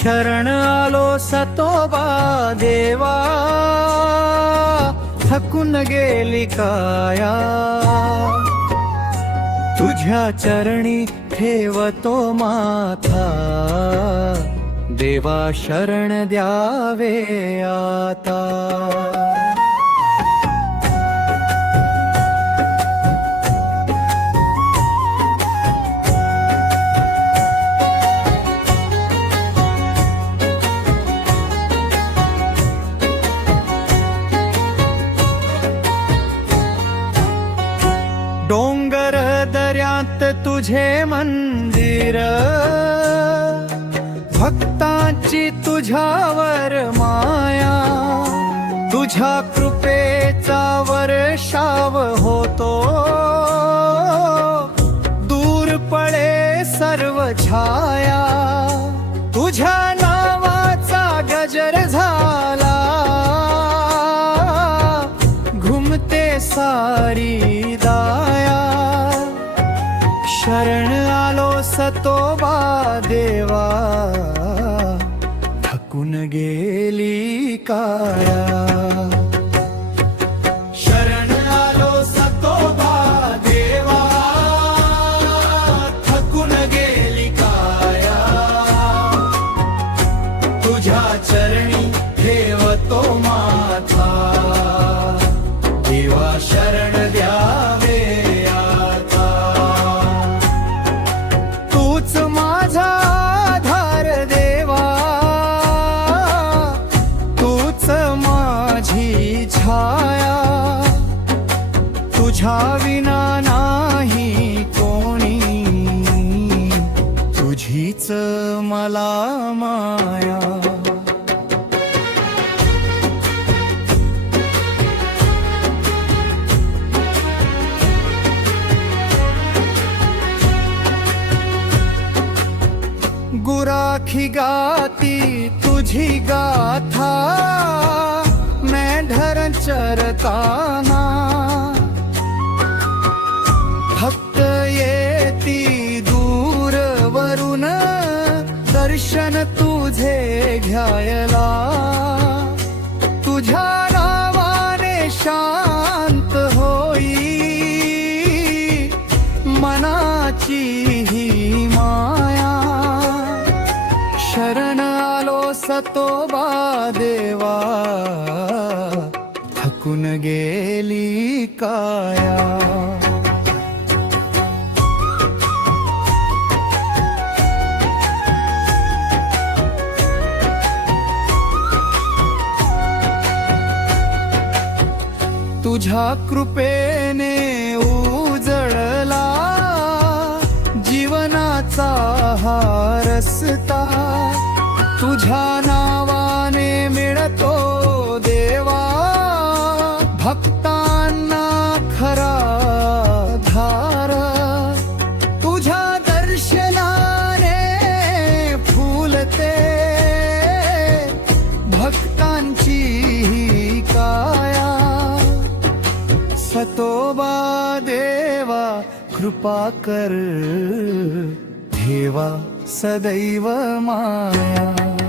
शरण आलो सतोबा देवा, थकून गेली काया, तुझ्या चरणी ठेवतो माथा, देवा शरण द्यावे आता. डोंगर दऱ्यात तुझे मंदिर, भक्तांची तुझ्यावर माया, तुझ्या कृपेचा वर्षाव होतो, दूर पळे सर्व छाया, तुझ्या नावाचा गजर झाला, घुमते सारी दाया. शरण आलो सतोबा देवा, थकून गेली काया. शरण आलो सतोबा देवा, थकून गेली काया, तुझ्या चरणी ठेवतो माथा, देवा शरण द्यावे आता. तूच माझा आधार देवा, तूच माझी छाया, तुझ्या विना नाही कोणी, तुझीच मला माया. गुराखी गाती तुझी गाथा, मेंढर चरताना, भक्त येती दूर वरून, दर्शन तुझे घ्यायला, तुझ्या नावाने शांत होई मनाची ही माया. शरण आलो सतोबा देवा, थकून गेली काया. तुझ्या कृपेने उजळला जीवनाचा हा रस्ता, तुझ्या नावाने मिळतो देवा, भक्तांना खरा धार. तुझ्या दर्शनाने फुलते भक्तांची ही काया. सतोबा देवा कृपा कर, ठेवा सदैव माया.